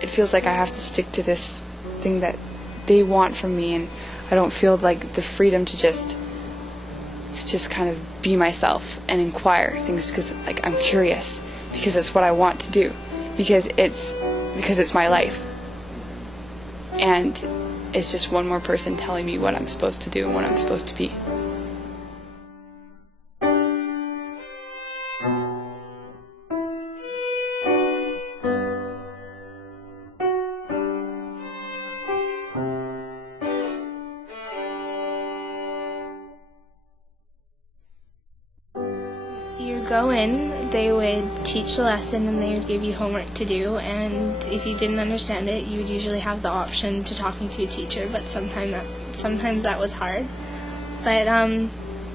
it feels like I have to stick to this thing that they want from me, and I don't feel like the freedom to just kind of be myself and inquire things, because like I'm curious, because it's what I want to do, because it's my life, and it's just one more person telling me what I'm supposed to do and what I'm supposed to be. You go in, they would teach a lesson and they would give you homework to do, and if you didn't understand it, you would usually have the option to talking to a teacher, but sometimes that was hard. But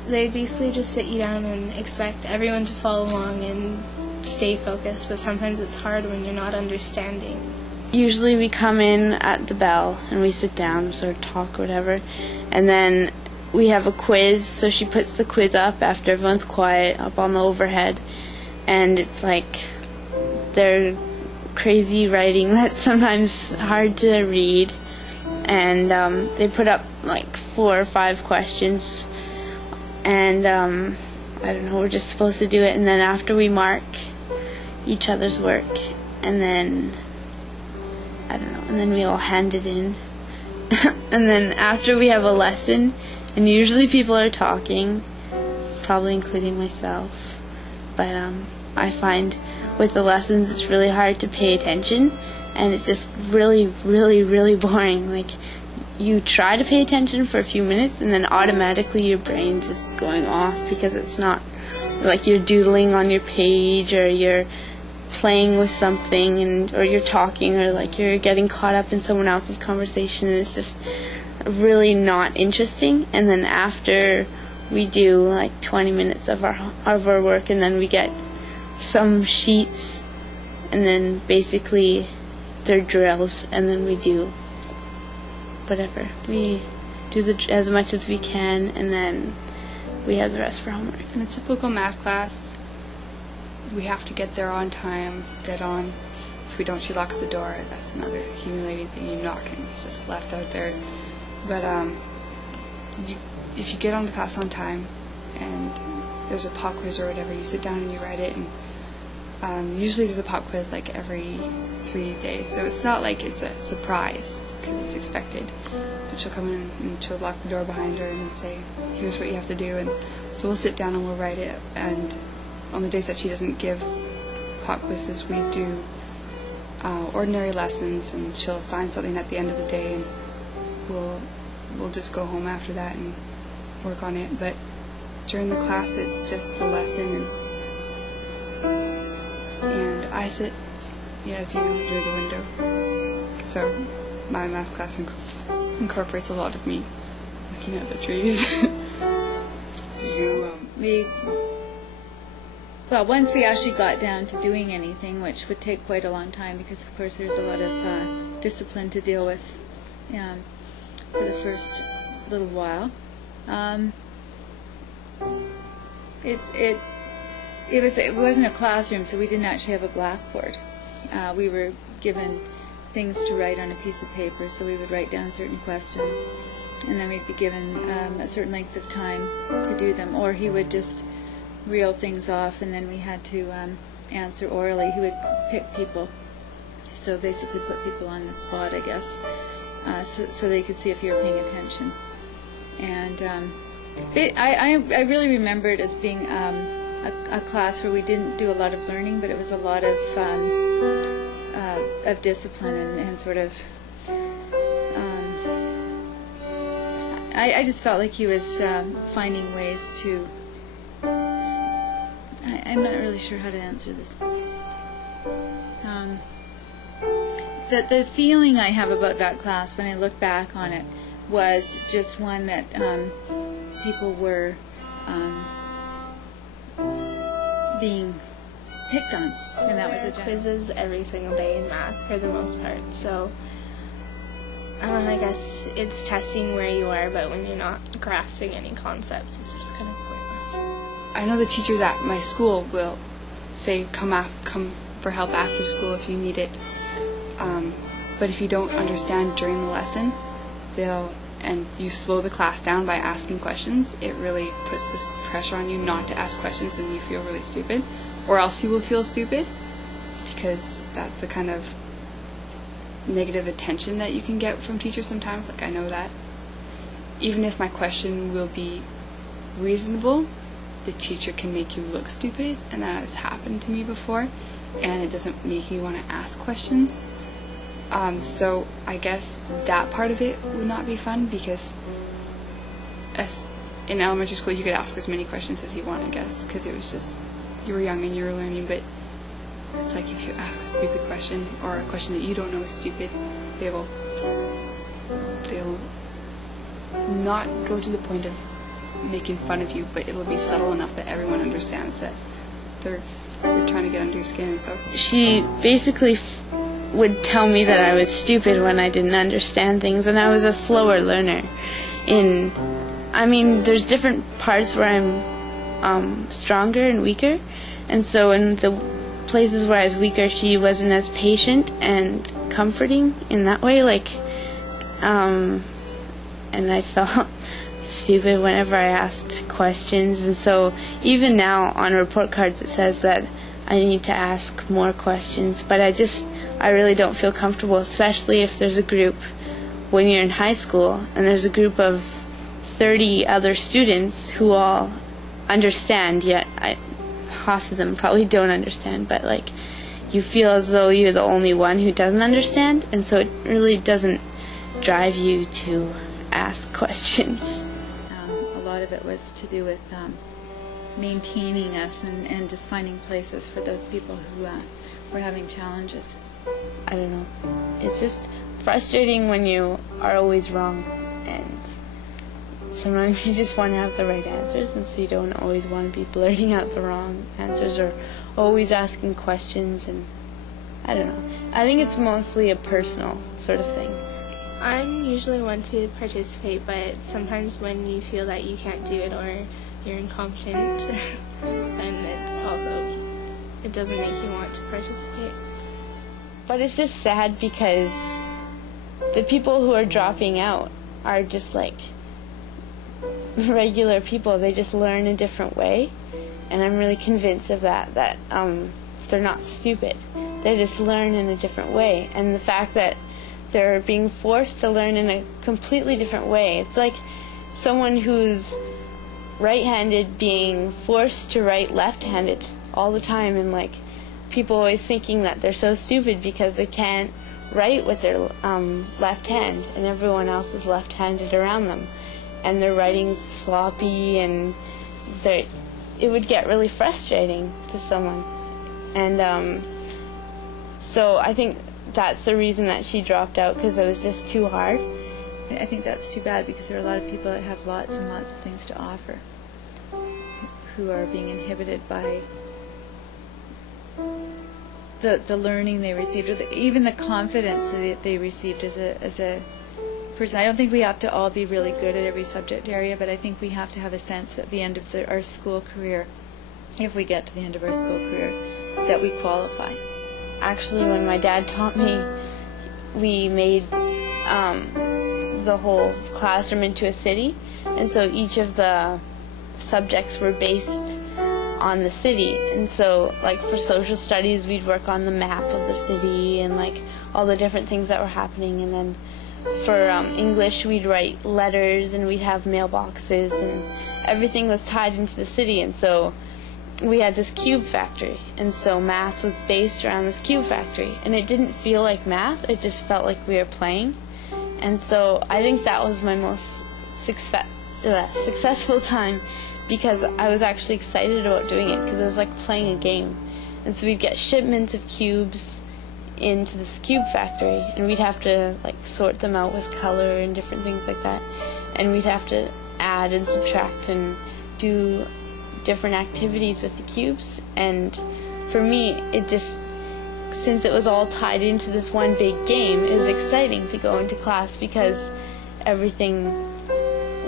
they basically just sit you down and expect everyone to follow along and stay focused, but sometimes it's hard when you're not understanding. Usually we come in at the bell and we sit down, sort of talk or whatever, and then we have a quiz, so she puts the quiz up after everyone's quiet, up on the overhead, and it's like they're crazy writing that's sometimes hard to read, and they put up like 4 or 5 questions, and I don't know, we're just supposed to do it, and then after we mark each other's work, and then I don't know, and then we all hand it in. And then after we have a lesson, and usually people are talking, probably including myself, but I find with the lessons it's really hard to pay attention, and it's just really, really, really boring. Like, you try to pay attention for a few minutes, and then automatically your brain's just going off, because it's not like you're doodling on your page, or you're playing with something, or you're talking, or like you're getting caught up in someone else's conversation, and it's just really not interesting. And then after we do like 20 minutes of our work, and then we get some sheets, and then basically they're drills, and then we do whatever, we do as much as we can, and then we have the rest for homework. In a typical math class, we have to get there on time, dead on. If we don't, she locks the door. That's another humiliating thing. You knock and you're just left out there. But if you get on the class on time and there's a pop quiz or whatever, you sit down and you write it, and usually there's a pop quiz like every 3 days, so it's not like it's a surprise because it's expected. But she'll come in and she'll lock the door behind her and say, here's what you have to do, and so we'll sit down and we'll write it. And on the days that she doesn't give pop quizzes, we do ordinary lessons, and she'll assign something at the end of the day, and we'll just go home after that and work on it. But during the class, it's just the lesson, and I sit, as you know, near the window. So my math class incorporates a lot of me looking at the trees. Well, once we actually got down to doing anything, which would take quite a long time, because of course there's a lot of discipline to deal with for the first little while. It wasn't a classroom, so we didn't actually have a blackboard. We were given things to write on a piece of paper, so we would write down certain questions, and then we'd be given a certain length of time to do them, or he would just reel things off, and then we had to answer orally. He would pick people, so basically put people on the spot, I guess, so they could see if you were paying attention. And I really remember it as being a class where we didn't do a lot of learning, but it was a lot of discipline and sort of I just felt like he was finding ways to, I'm not really sure how to answer this. The feeling I have about that class when I look back on it was just one that people were being picked on, and that was a quizzes every single day in math for the most part. So I guess it's testing where you are, but when you're not grasping any concepts, it's just kind of pointless. I know the teachers at my school will say come for help after school if you need it, But if you don't understand during the lesson, and you slow the class down by asking questions, it really puts this pressure on you not to ask questions and you feel really stupid, or else you will feel stupid, because that's the kind of negative attention that you can get from teachers sometimes. Like, I know that even if my question will be reasonable, the teacher can make you look stupid, and that has happened to me before, and it doesn't make me want to ask questions. So I guess that part of it would not be fun, because in elementary school you could ask as many questions as you want, I guess, because it was just, you were young and you were learning. But it's like, if you ask a stupid question, or a question that you don't know is stupid, they'll not go to the point of making fun of you, but it'll be subtle enough that everyone understands that they're trying to get under your skin. So she basically would tell me that I was stupid when I didn't understand things, and I was a slower learner. There's different parts where I'm stronger and weaker, and so in the places where I was weaker, she wasn't as patient and comforting in that way, and I felt stupid whenever I asked questions. And so even now on report cards it says that I need to ask more questions, but I really don't feel comfortable, especially if there's a group when you're in high school and there's a group of 30 other students who all understand, yet half of them probably don't understand, but you feel as though you're the only one who doesn't understand, and so it really doesn't drive you to ask questions. A lot of it was to do with maintaining us and just finding places for those people who were having challenges. I don't know. It's just frustrating when you are always wrong, and sometimes you just want to have the right answers, and so you don't always want to be blurting out the wrong answers or always asking questions, and I don't know. I think it's mostly a personal sort of thing. I'm usually one to participate, but sometimes when you feel that you can't do it or you're incompetent, then it doesn't make you want to participate. But it's just sad because the people who are dropping out are just regular people. They just learn a different way, and I'm really convinced of that they're not stupid. They just learn in a different way, and the fact that they're being forced to learn in a completely different way. It's like someone who's right-handed being forced to write left-handed all the time, and people always thinking that they're so stupid because they can't write with their left hand, and everyone else is left-handed around them, and their writing's sloppy, and it would get really frustrating to someone. And so I think that's the reason that she dropped out, because it was just too hard. I think that's too bad, because there are a lot of people that have lots and lots of things to offer who are being inhibited by the learning they received, or even the confidence that they received as a person. I don't think we have to all be really good at every subject area, but I think we have to have a sense at the end of our school career, if we get to the end of our school career, that we qualify. Actually, when my dad taught me, we made the whole classroom into a city, and so each of the subjects were based on the city. And so for social studies, we'd work on the map of the city and all the different things that were happening, and then for English we'd write letters, and we'd have mailboxes, and everything was tied into the city. And so we had this cube factory, and so math was based around this cube factory, and it didn't feel like math, it just felt like we were playing. And so I think that was my most successful time, because I was actually excited about doing it, because it was like playing a game. And so we'd get shipments of cubes into this cube factory, and we'd have to sort them out with color and different things like that, and we'd have to add and subtract and do different activities with the cubes. And for me, it just, since it was all tied into this one big game, it was exciting to go into class, because everything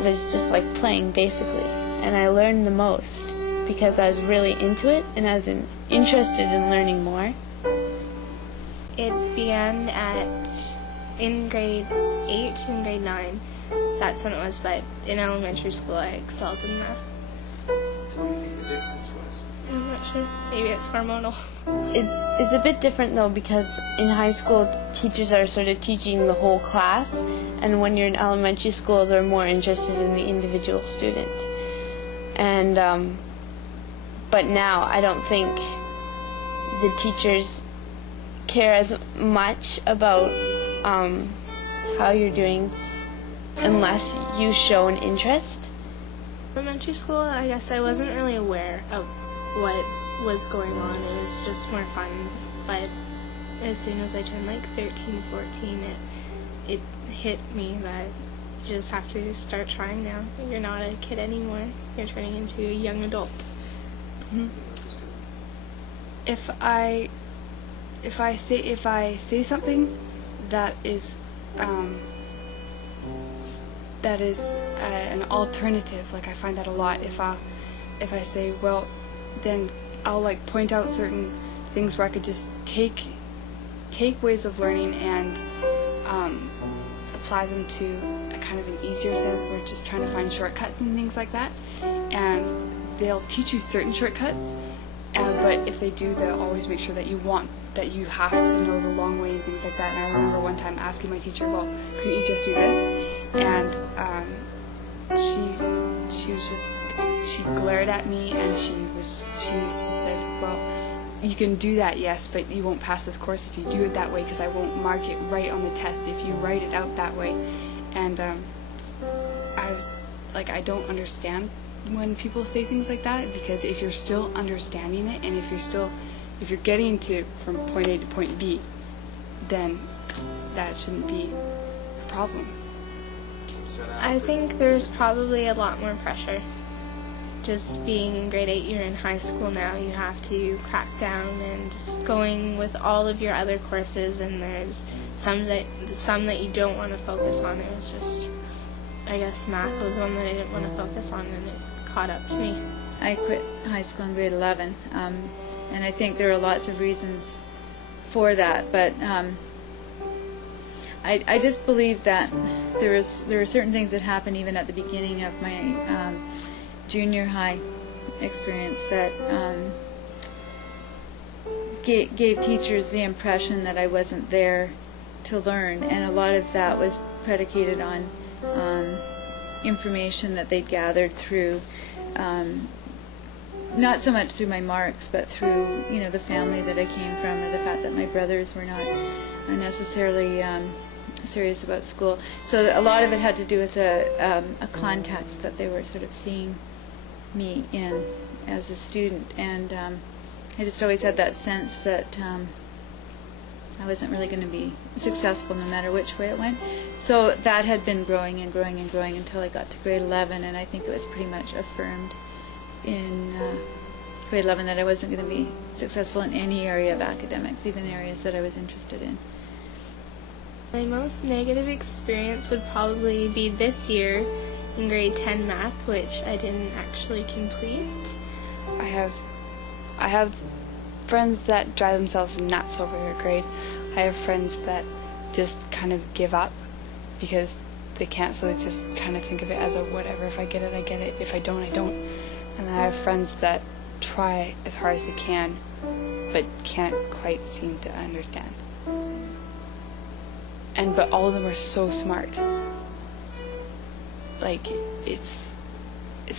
was just like playing basically, and I learned the most because I was really into it and I was interested in learning more. It began in grade 8 and grade 9. That's when it was, but in elementary school I excelled in math. So what do you think the difference was? I'm not sure. Maybe it's hormonal. It's a bit different though, because in high school teachers are sort of teaching the whole class, and when you're in elementary school they're more interested in the individual student. And but now I don't think the teachers care as much about how you're doing unless you show an interest. Elementary school, I guess I wasn't really aware of what was going on. It was just more fun. But as soon as I turned like 13, 14, it hit me that you just have to start trying now. You're not a kid anymore. You're turning into a young adult. Mm-hmm. If I say something that is an alternative, like I find that a lot. If I say, well, then I'll like point out certain things where I could just take ways of learning and apply them to a kind of an easier sense, or just trying to find shortcuts and things like that. And they'll teach you certain shortcuts, but if they do, they'll always make sure that you have to know the long way and things like that. And I remember one time asking my teacher, well, couldn't you just do this? And she glared at me, and she just said, well, you can do that, yes, but you won't pass this course if you do it that way, because I won't mark it right on the test if you write it out that way. And I was like, I don't understand when people say things like that, because if you're still understanding it, and if you're getting from point A to point B, then that shouldn't be a problem. I think there's probably a lot more pressure. Just being in grade 8, you're in high school now, you have to crack down and just going with all of your other courses, and there's some that you don't want to focus on. It was just, I guess math was one that I didn't want to focus on, and it caught up to me. I quit high school in grade 11, and I think there are lots of reasons for that, but I just believe that there are certain things that happen even at the beginning of my junior high experience that gave teachers the impression that I wasn't there to learn, and a lot of that was predicated on information that they'd gathered through, not so much through my marks, but through the family that I came from, or the fact that my brothers were not necessarily serious about school. So a lot of it had to do with a context that they were sort of seeing me in as a student, and I just always had that sense that I wasn't really going to be successful no matter which way it went. So that had been growing and growing and growing until I got to grade 11, and I think it was pretty much affirmed in grade 11 that I wasn't going to be successful in any area of academics, even areas that I was interested in. My most negative experience would probably be this year in grade 10 math, which I didn't actually complete. I have friends that drive themselves nuts over their grade. I have friends that just kind of give up because they can't, so they just kind of think of it as a whatever. If I get it, I get it. If I don't, I don't. And then I have friends that try as hard as they can, but can't quite seem to understand. But all of them are so smart. Like, it's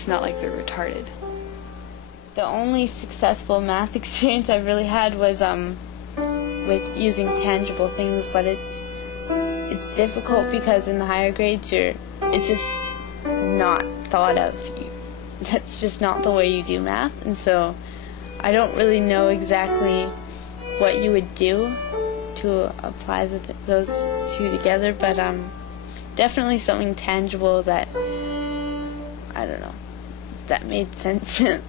not like they're retarded. The only successful math experience I've really had was with using tangible things, but it's difficult because in the higher grades it's just not thought of. That's just not the way you do math, and so I don't really know exactly what you would do to apply those two together, but definitely something tangible that, I don't know, that made sense in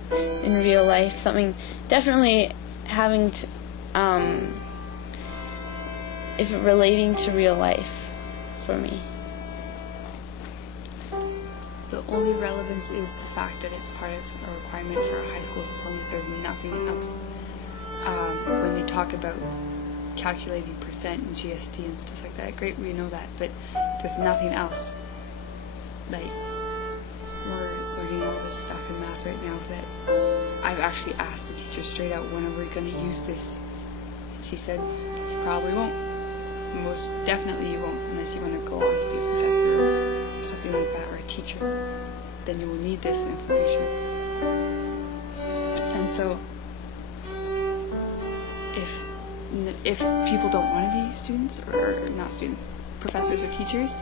real life. Something definitely having to, if it relating to real life for me. The only relevance is the fact that it's part of a requirement for a high school diploma. There's nothing else. When they talk about calculating percent and GST and stuff like that. Great, we know that, but there's nothing else. Like, we're learning all this stuff in math right now that I've actually asked the teacher straight out, when are we going to use this? And she said, you probably won't. Most definitely you won't, unless you want to go on to be a professor or something like that, or a teacher. Then you will need this information. And so, if people don't want to be students, or not students, professors or teachers,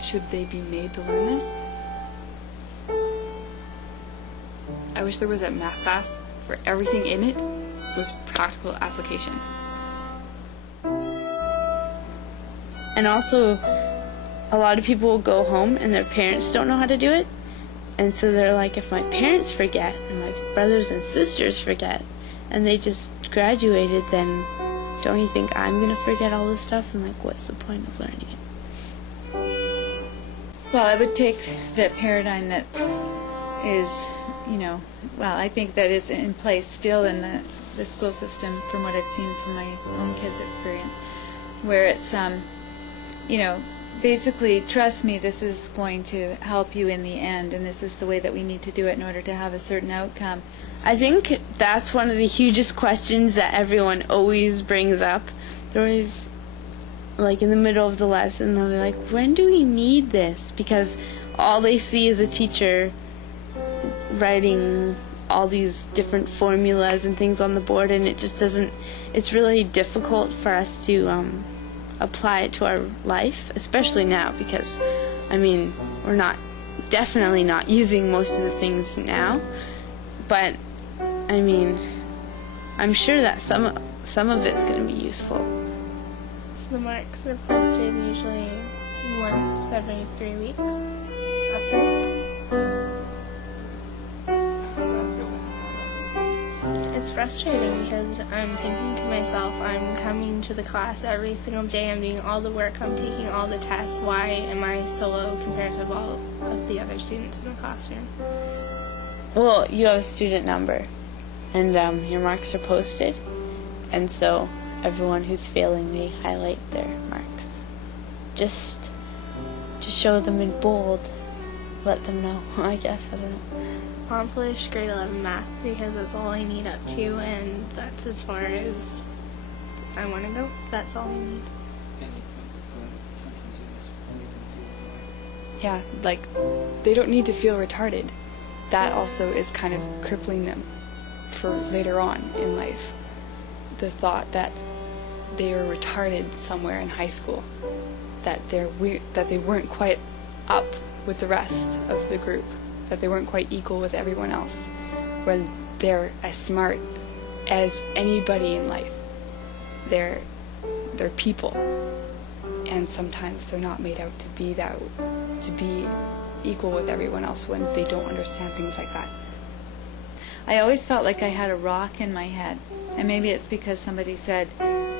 should they be made to learn this? I wish there was a math class where everything in it was practical application. And also, a lot of people will go home and their parents don't know how to do it. And so they're like, if my parents forget, and my brothers and sisters forget, and they just graduated, then don't you think I'm going to forget all this stuff? And like, what's the point of learning it? Well, I would take the paradigm that is, I think that is in place still in the school system from what I've seen from my own kids' experience, where it's, basically, trust me, this is going to help you in the end, and this is the way that we need to do it in order to have a certain outcome. I think that's one of the hugest questions that everyone always brings up. They're always, like, in the middle of the lesson, they'll be like, when do we need this? Because all they see is a teacher writing all these different formulas and things on the board, and it just doesn't, it's really difficult for us to apply it to our life, especially now, because we're definitely not using most of the things now, but I'm sure that some of it's going to be useful. So the marks are posted usually once every 3 weeks afterwards. How's that feel? It's frustrating because I'm thinking to myself, I'm coming to the class every single day, I'm doing all the work, I'm taking all the tests. Why am I so low compared to all of the other students in the classroom? Well, you have a student number, and your marks are posted, and so everyone who's failing, they highlight their marks. Just to show them in bold, let them know, I guess, I don't know. Accomplish grade 11 math because that's all I need up to, and that's as far as I want to go. That's all I need. And you put sometimes in this make them feel Yeah, like, they don't need to feel retarded. That also is kind of crippling them for later on in life. The thought that they were retarded somewhere in high school, that that they weren't quite up with the rest of the group, that they weren't quite equal with everyone else, when they're as smart as anybody in life. They're people, and sometimes they're not made out to be equal with everyone else when they don't understand things like that. I always felt like I had a rock in my head, and maybe it's because somebody said,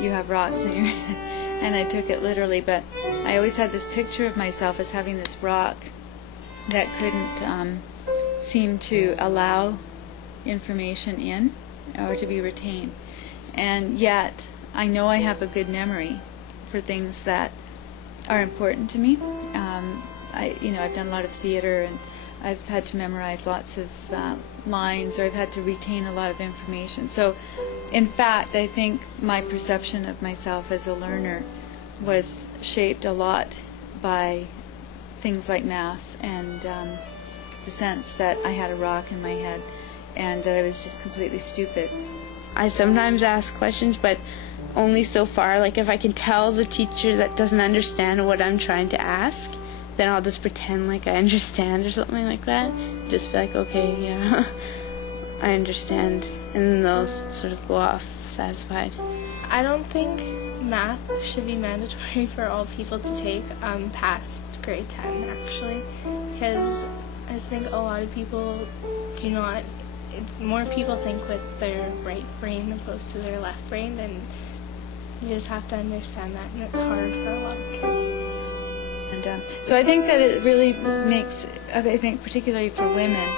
you have rocks in your head, and I took it literally, but I always had this picture of myself as having this rock that couldn't seem to allow information in or to be retained. And yet, I know I have a good memory for things that are important to me. I've done a lot of theater, and I've had to memorize lots of lines, or I've had to retain a lot of information. So, in fact, I think my perception of myself as a learner was shaped a lot by things like math and the sense that I had a rock in my head and that I was just completely stupid. I sometimes ask questions, but only so far. Like, if I can tell the teacher that doesn't understand what I'm trying to ask, then I'll just pretend like I understand or something like that. Just be like, okay, yeah, I understand. And then they'll sort of go off satisfied. I don't think math should be mandatory for all people to take past grade 10, actually, because I just think a lot of people do not, more people think with their right brain opposed to their left brain, and you just have to understand that, and it's hard for a lot of kids. And so I think that it really makes, I think particularly for women,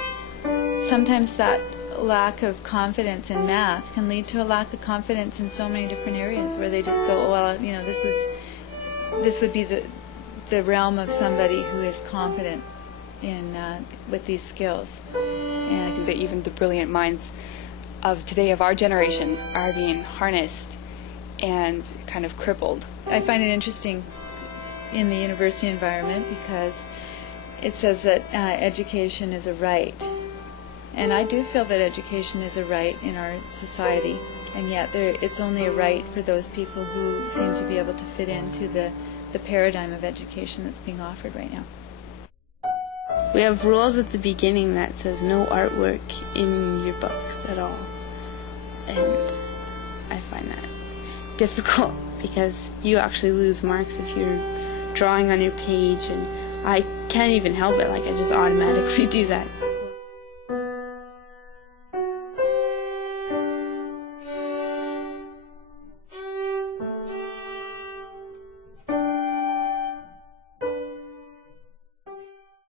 sometimes that lack of confidence in math can lead to a lack of confidence in so many different areas, where they just go, well, this would be the realm of somebody who is confident in with these skills. And I think that even the brilliant minds of today, of our generation, are being harnessed and kind of crippled. I find it interesting in the university environment because it says that education is a right. And I do feel that education is a right in our society, and yet it's only a right for those people who seem to be able to fit into the paradigm of education that's being offered right now. We have rules at the beginning that says no artwork in your books at all. And I find that difficult because you actually lose marks if you're drawing on your page, and I can't even help it. Like, I just automatically do that.